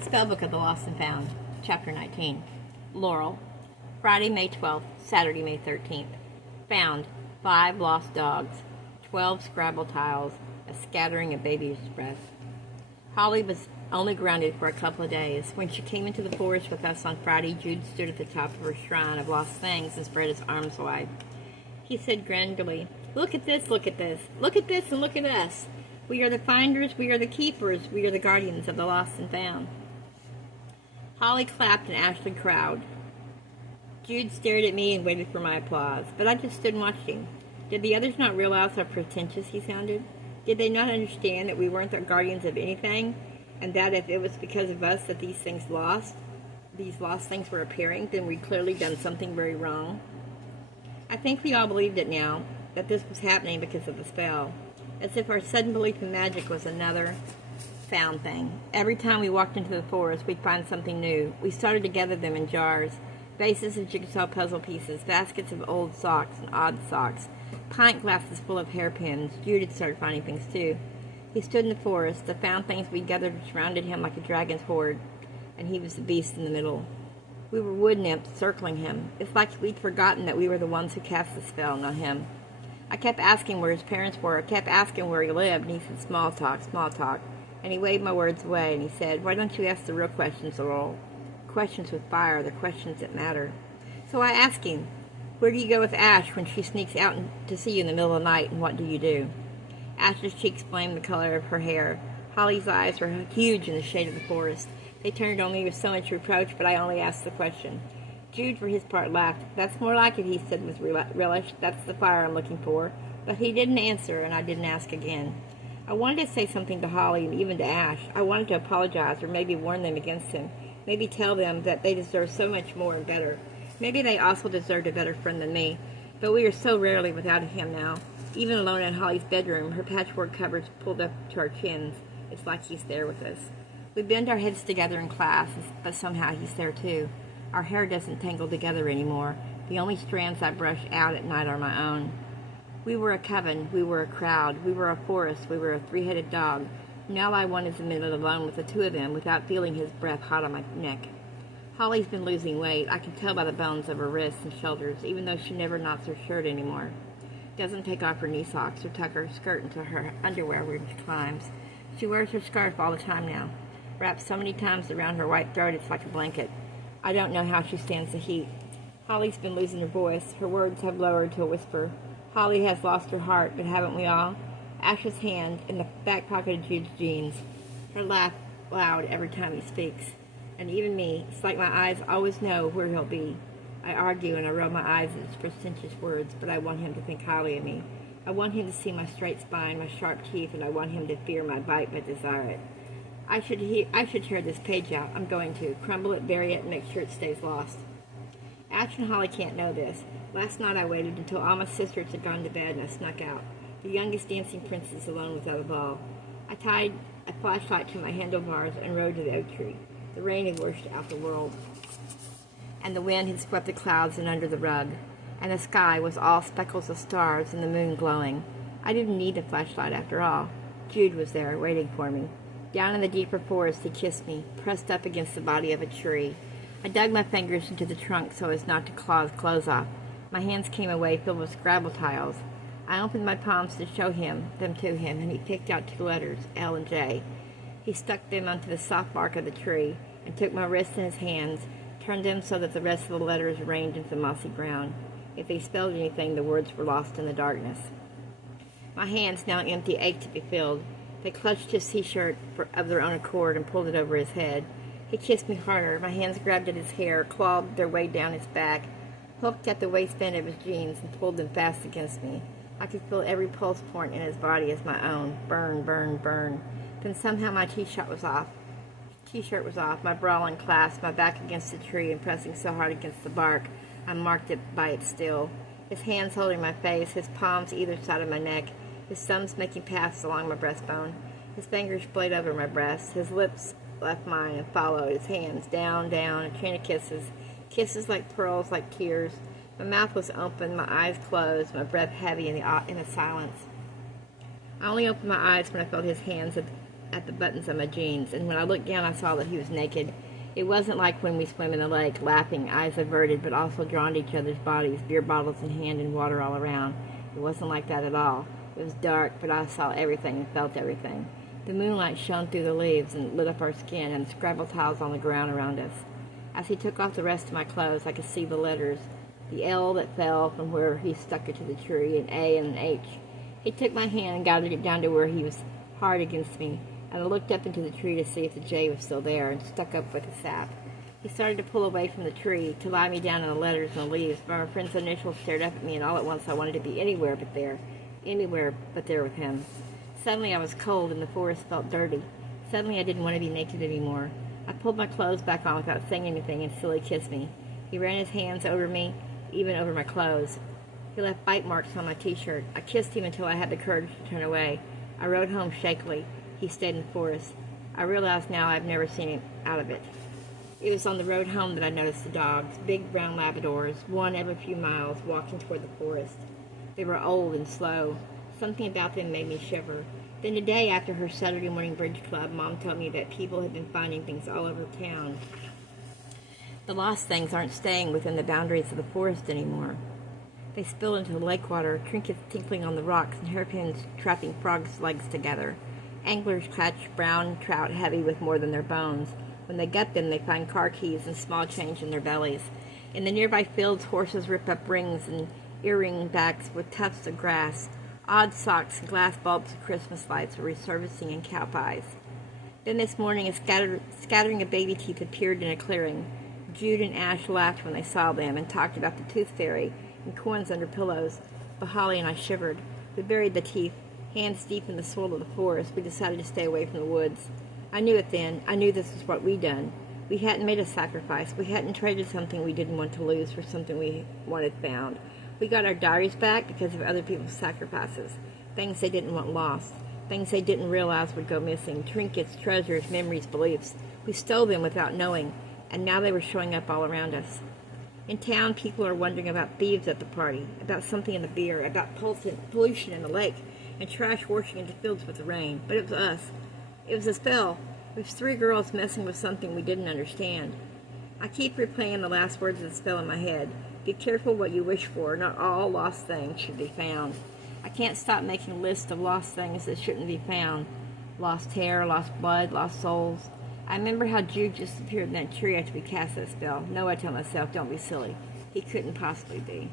Spellbook of the Lost and Found, Chapter 19. Laurel. Friday, May 12th, Saturday, May 13th. Found 5 lost dogs, 12 Scrabble tiles, a scattering of baby's breath. Holly was only grounded for a couple of days. When she came into the forest with us on Friday, Jude stood at the top of her shrine of lost things and spread his arms wide. He said grandly, "Look at this, look at this, look at this, and look at us. We are the finders, we are the keepers, we are the guardians of the lost and found." Holly clapped and Ashley crowed. Jude stared at me and waited for my applause, but I just stood watching. Did the others not realize how pretentious he sounded? Did they not understand that we weren't the guardians of anything, and that if it was because of us that these lost things were appearing, then we'd clearly done something very wrong? I think we all believed it now, that this was happening because of the spell, as if our sudden belief in magic was another found thing. Every time we walked into the forest, we'd find something new. We started to gather them in jars, bases of jigsaw puzzle pieces, baskets of old socks and odd socks, pint glasses full of hairpins. Jude had started finding things too. He stood in the forest. The found things we gathered surrounded him like a dragon's horde, and he was the beast in the middle. We were wood nymphs circling him. It's like we'd forgotten that we were the ones who cast the spell, not him. I kept asking where his parents were. I kept asking where he lived, and he said, small talk, small talk. And he waved my words away, and he said, "Why don't you ask the real questions, Laurel? Questions with fire, the questions that matter." So I asked him, "Where do you go with Ash when she sneaks out to see you in the middle of the night, and what do you do?" Ash's cheeks flamed the color of her hair. Holly's eyes were huge in the shade of the forest. They turned on me with so much reproach, but I only asked the question. Jude, for his part, laughed. "That's more like it," he said with relish. "That's the fire I'm looking for." But he didn't answer, and I didn't ask again. I wanted to say something to Holly and even to Ash. I wanted to apologize or maybe warn them against him. Maybe tell them that they deserve so much more and better. Maybe they also deserved a better friend than me. But we are so rarely without him now. Even alone in Holly's bedroom, her patchwork covers pulled up to our chins. It's like he's there with us. We bend our heads together in class, but somehow he's there too. Our hair doesn't tangle together anymore. The only strands I brush out at night are my own. We were a coven, we were a crowd, we were a forest, we were a 3-headed dog. Now I wanted a minute alone with the two of them without feeling his breath hot on my neck. Holly's been losing weight. I can tell by the bones of her wrists and shoulders, even though she never knots her shirt anymore. Doesn't take off her knee socks or tuck her skirt into her underwear when she climbs. She wears her scarf all the time now, wrapped so many times around her white throat it's like a blanket. I don't know how she stands the heat. Holly's been losing her voice. Her words have lowered to a whisper. Holly has lost her heart, but haven't we all? Ash's hand in the back pocket of Jude's jeans. Her laugh loud every time he speaks. And even me, it's like my eyes always know where he'll be. I argue and I roll my eyes at his pretentious words, but I want him to think highly of me. I want him to see my straight spine, my sharp teeth, and I want him to fear my bite but desire it. I should tear this page out. I'm going to. Crumble it, bury it, and make sure it stays lost. Ash and Holly can't know this. Last night I waited until all my sisters had gone to bed and I snuck out. The youngest dancing princess alone without a ball. I tied a flashlight to my handlebars and rode to the oak tree. The rain had washed out the world, and the wind had swept the clouds in under the rug, and the sky was all speckles of stars and the moon glowing. I didn't need a flashlight after all. Jude was there, waiting for me. Down in the deeper forest he kissed me, pressed up against the body of a tree. I dug my fingers into the trunk so as not to claw his clothes off. My hands came away filled with Scrabble tiles. I opened my palms to show them to him, and he picked out 2 letters, L and J. He stuck them onto the soft bark of the tree, and took my wrists in his hands, turned them so that the rest of the letters rained into the mossy ground. If they spelled anything, the words were lost in the darkness. My hands, now empty, ached to be filled. They clutched his t-shirt of their own accord and pulled it over his head. He kissed me harder. My hands grabbed at his hair, clawed their way down his back, hooked at the waistband of his jeans, and pulled them fast against me. I could feel every pulse point in his body as my own. Burn, burn, burn. Then somehow my t-shirt was off, my bra unclasped, my back against the tree, and pressing so hard against the bark, I marked it by it still. His hands holding my face, his palms either side of my neck, his thumbs making paths along my breastbone. His fingers played over my breast, his lips left mine and followed, his hands down, down, a train of kisses like pearls, like tears. My mouth was open, my eyes closed, my breath heavy in the silence. I only opened my eyes when I felt his hands at the buttons of my jeans, and when I looked down I saw that he was naked. It wasn't like when we swim in the lake, laughing, eyes averted, but also drawn to each other's bodies, beer bottles in hand and water all around. It wasn't like that at all. It was dark, but I saw everything and felt everything. The moonlight shone through the leaves and lit up our skin and the Scrabble tiles on the ground around us. As he took off the rest of my clothes, I could see the letters, the L that fell from where he stuck it to the tree, an A and an H. He took my hand and guided it down to where he was hard against me, and I looked up into the tree to see if the J was still there and stuck up with the sap. He started to pull away from the tree, to lie me down in the letters and the leaves, but my friend's initials stared up at me, and all at once I wanted to be anywhere but there with him. Suddenly I was cold, and the forest felt dirty. Suddenly I didn't want to be naked anymore. I pulled my clothes back on without saying anything, and still he kissed me. He ran his hands over me, even over my clothes. He left bite marks on my t-shirt. I kissed him until I had the courage to turn away. I rode home shakily. He stayed in the forest. I realized now I've never seen him out of it. It was on the road home that I noticed the dogs, big brown Labradors, one every few miles, walking toward the forest. They were old and slow. Something about them made me shiver. Then today, after her Saturday morning bridge club, Mom told me that people had been finding things all over town. The lost things aren't staying within the boundaries of the forest anymore. They spill into the lake water, trinkets tinkling on the rocks, and hairpins trapping frogs' legs together. Anglers catch brown trout heavy with more than their bones. When they gut them, they find car keys and small change in their bellies. In the nearby fields, horses rip up rings and earring backs with tufts of grass. Odd socks and glass bulbs of Christmas lights are resurfacing in cow pies. Then this morning, a scattering of baby teeth appeared in a clearing. Jude and Ash laughed when they saw them and talked about the tooth fairy and coins under pillows. But Holly and I shivered. We buried the teeth. Hands deep in the soil of the forest, we decided to stay away from the woods. I knew it then. I knew this was what we'd done. We hadn't made a sacrifice. We hadn't traded something we didn't want to lose for something we wanted found. We got our diaries back because of other people's sacrifices. Things they didn't want lost. Things they didn't realize would go missing. Trinkets, treasures, memories, beliefs. We stole them without knowing, and now they were showing up all around us. In town, people are wondering about thieves at the party, about something in the beer, about pollution in the lake, and trash washing into fields with the rain. But it was us. It was a spell. It was 3 girls messing with something we didn't understand. I keep replaying the last words of the spell in my head. Be careful what you wish for. Not all lost things should be found. I can't stop making lists of lost things that shouldn't be found. Lost hair, lost blood, lost souls. I remember how Jude just appeared in that tree after we cast that spell. No, I tell myself, don't be silly. He couldn't possibly be.